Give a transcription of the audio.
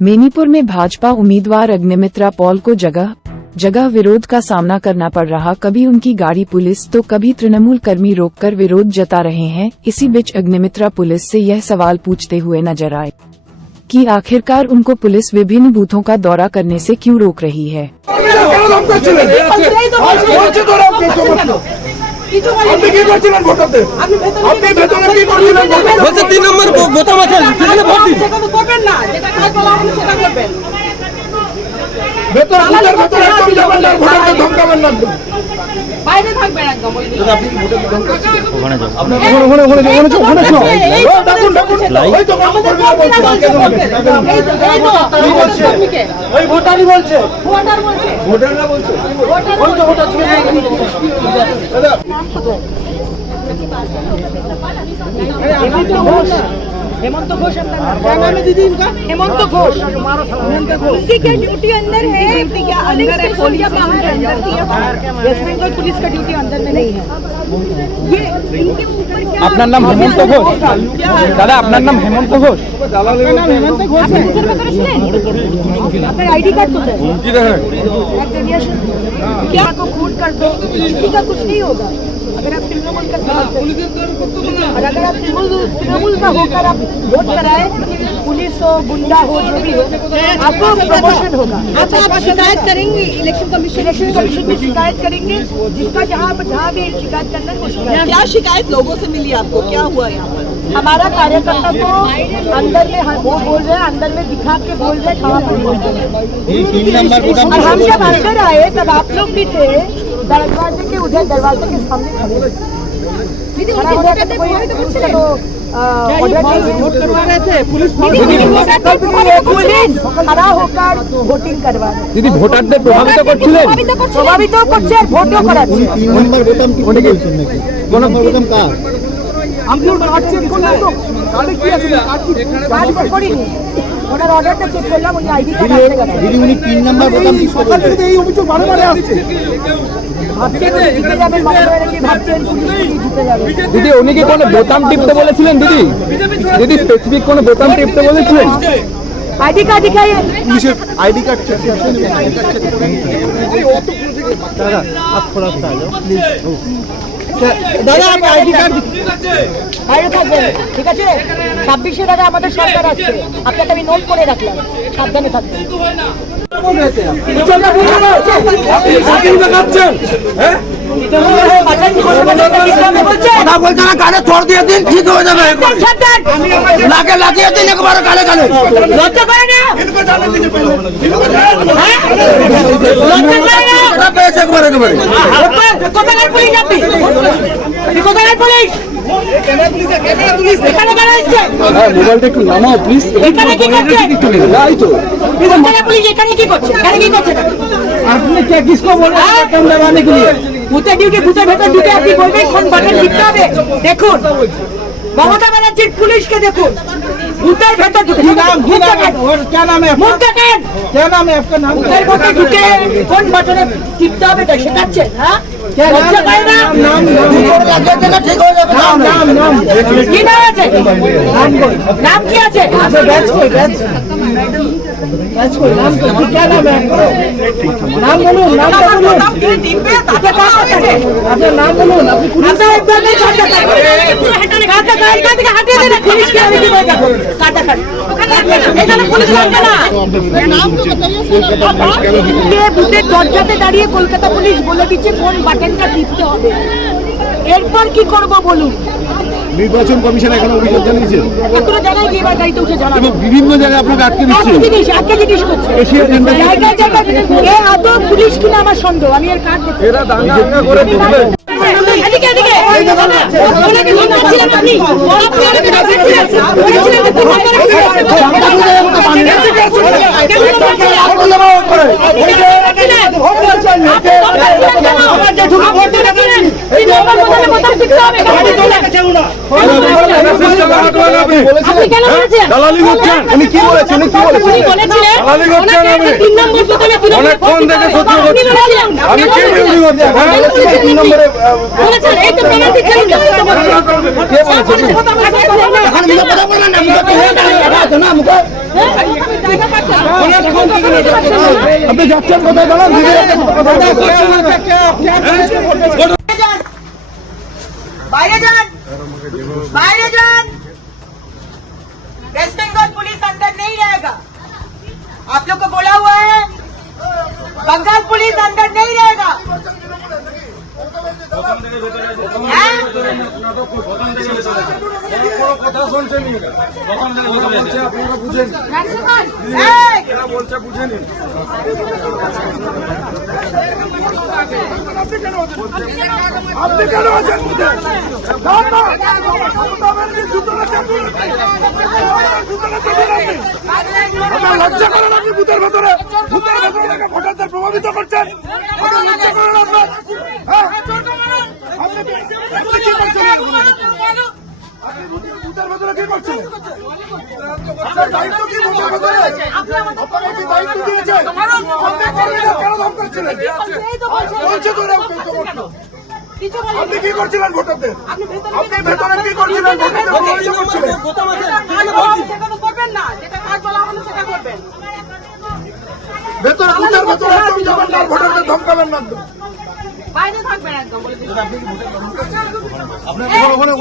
मेनीपुर में भाजपा उम्मीदवार अग्निमित्रा पॉल को जगह जगह विरोध का सामना करना पड़ रहा। कभी उनकी गाड़ी पुलिस तो कभी तृणमूल कर्मी रोककर विरोध जता रहे हैं। इसी बीच अग्निमित्रा पुलिस से यह सवाल पूछते हुए नजर आए कि आखिरकार उनको पुलिस विभिन्न बूथों का दौरा करने से क्यों रोक रही है। আপনি কি করছিলেন ভোটারদের? আপনি ভেতরে কি করছিলেন? বলছে 3 নম্বর বোতাম আছে, সেখানে ভোট দিন। সেটা তো করবেন না, যেটা কাজ বলা আপনি সেটা করবেন। ভেতরে ভেতরে একদম যাবেন না, ভোটারদের ধমকাবেন না। বাইরে থাকবেন একদম। আপনি কি ভোটার ওখানে যাও। আপনি ওখানে যাও। ডাকুন ওই তো কাম করবে বলছে। এই বলছে। ওই ভোটারই বলছে। ভোটার না বলছে। ওই তো ভোটার ছিল। हेमंत घोष क्या नाम है दीदी इनका? हेमंत घोष। उनकी क्या ड्यूटी अंदर है या अंदर है पुलिस या बाहर है? वेस्ट बंगाल पुलिस का ड्यूटी अंदर में नहीं है। ये इनके ऊपर क्या? अपना नाम हेमंत घोष। दादा अपना नाम हेमंत घोष। नाम हेमंत घोष है। अपना आईडी कार्ड तो है क्या को खून कर दो, किसी का कुछ नहीं होगा अगर आप तृणमूल का और अगर आप तृणमूल का होकर आप वोट कराए, पुलिस हो गुंडा हो जो भी हो, आपको प्रमोशन होगा। अच्छा आप शिकायत करेंगे इलेक्शन कमीशन की शिकायत करेंगे, जिसका जहाँ भी शिकायत करना है। क्या शिकायत लोगों से मिली आपको? क्या हुआ यहाँ पर? हमारा कार्यकर्ता को अंदर में वो बोल रहे हैं, अंदर में दिखा के बोल रहे हैं, कहाँ पर बोल रहे हैं। हम जब अंदर आए तब आप लोग भी थे दरवाजे के उधर, दरवाजे के सामने खड़े पुलिस खड़ा होकर वोटिंग करवा रहे। दीदी ভোটারদের প্রভাবিত করছিলেন? প্রভাবিত করছে আর ভোটও করাচ্ছে। 3 নম্বর বোতাম কি ওটা গেছেন নাকি? কোন নম্বর বোতাম কার? আমি কার্ড চেক করলাম তো কার্ডে কি আছে? কার্ড চেক করিনি, ওনার অর্ডারটা চেক করলাম, উনি আইডি কার্ড আছে গেছে। দিদি উনি 3 নম্বর বোতাম কি সকাল থেকে এই অভিযোগ বারে আসছে। দিদি উনি কি কোনো বোতাম টিপতে বলেছিলেন? দিদি স্পেসিফিক কোনো বোতাম টিপতে বলেছিলেন? आईडी कार्ड दिखाइए। पुलिस आईडी कार्ड चेक दादा आप थोड़ा सा आ जाओ प्लीज। दादा आप आईडी कार्ड বাইরে থাকবেন, ঠিক আছে? 26 দাদা আমাদের সরকার আসছে, আপনাকে আমি নোট করে রাখলাম, সাবধানে থাকবেন। কানে চড় দিয়ে দিন, ঠিক হয়ে যাবে। লাগে লাগিয়ে দিন একবার কানে কানে। লজ্জা করে না? পেয়েছে একবার একেবারে। কোথাকার পুলিশ আপনি? কোথাকার পুলিশ? মোবাইলটা একটু নামাও প্লিজ। এখানে কি করছে? পুলিশ এখানে কি করছে? आपने क्या किसको बोला बटन दबाने के लिए? भूते ड्यूटी, भूते भीतर ड्यूटी आपकी बोलबे कौन बटन टिपते হবে? দেখুন মমতা ব্যানার্জির পুলিশকে দেখুন, ভূতের ভেতর ঢুকে। क्या नाम है? मुंतकिन। क्या नाम है आपका? नाम ভূতের ভেতর ঢুকে কোন বটনে টিপতে হবে তা শেখাচ্ছেন? হ্যাঁ क्या लज्जा पाए ना? नाम লাগিয়ে দেনা ঠিক হয়ে যাবে। নাম কি নাম আছে? নাম কি আছে? ব্যাচ কই ব্যাচ नाम क्या नाम है? नाम बोलूं, नाम बोलूं। अच्छा नाम बोलूं, आपकी पुलिस का एकदम नहीं काटा देना पुलिस के आने की बात काटा এখানে পুলিশ লাগবে না। নাম তো बताइए। বুথের দরজাতে দাঁড়িয়ে কলকাতা পুলিশ বলে দিচ্ছে কোন বাটনটা টিপতে হবে। এরপর কি করব বলুন? নির্বাচন কমিশন এখন অভিযোগ জানিয়েছে। এখনো জানাই কি এবার গাড়িতে উঠে জানাবো। এবং বিভিন্ন জায়গায় আপনাকে আটকে দিচ্ছে। আটকে জিনিস করছে। এ আদৌ পুলিশ কিনা আমার সন্দেহ। আমি এর কার্ড দেখছি। এরা দাঙ্গা করে দিবে। এদিকে এদিকে ওনাকে ফোন করছিলেন আপনি? আপনি ওনাকে ডাকছিলেন? বলেছিলেন যে 3 নম্বরে কি আছে? দালালি করছেন? উনি কি বলেছেন? অনেকক্ষণ থেকে সহ্য করছি। আমি কি ডিউটি করছি? 3 নম্বরে বলেছেন এই তো প্রমাণ দিচ্ছেন। কে বলেছে? এখন কথা বলেন না, মুখে জায়গা পাচ্ছেন না। আপনি যাচ্ছেন কোথায় দাঁড়ান বাইরে যান, বাইরে যাन। वेस्ट बंगाल पुलिस अंदर नहीं रहेगा, आप लोग को बोला हुआ है। बंगाल पुलिस अंदर नहीं रहेगा। हैं? কথা শুনছেন আপনারা বুঝেন এই! বলছে বুঝেনি আপনি কেন আছেন লজ্জা করেন আপনি বুথের ভেতরে ভোটারদের প্রভাবিত করছেন লজ্জা করেন আপনার আপনি কি করছেন বুথের ভেতরে কি করছেন আপনার দায়িত্ব কি বুথের ভেতরে আপনাকে কি দায়িত্ব দিয়েছে আপনি কর্মীরা কেন ধমকাচ্ছিলেন বলছে তো আপনি কি করছিলেন ভোটারদের আপনি ভেতরে কি করছিলেন ভোটারদের প্রভাবিত করছিলেন করবেন না, যেটা কাজ বলা হলো সেটা করবেন। ভেতরে বুথের ভেতরে একদম যাবেন না ভোটারদের ধমকাবেন না বাইরে থাকবেন একদম বলে দিচ্ছি। আপনি ওখানে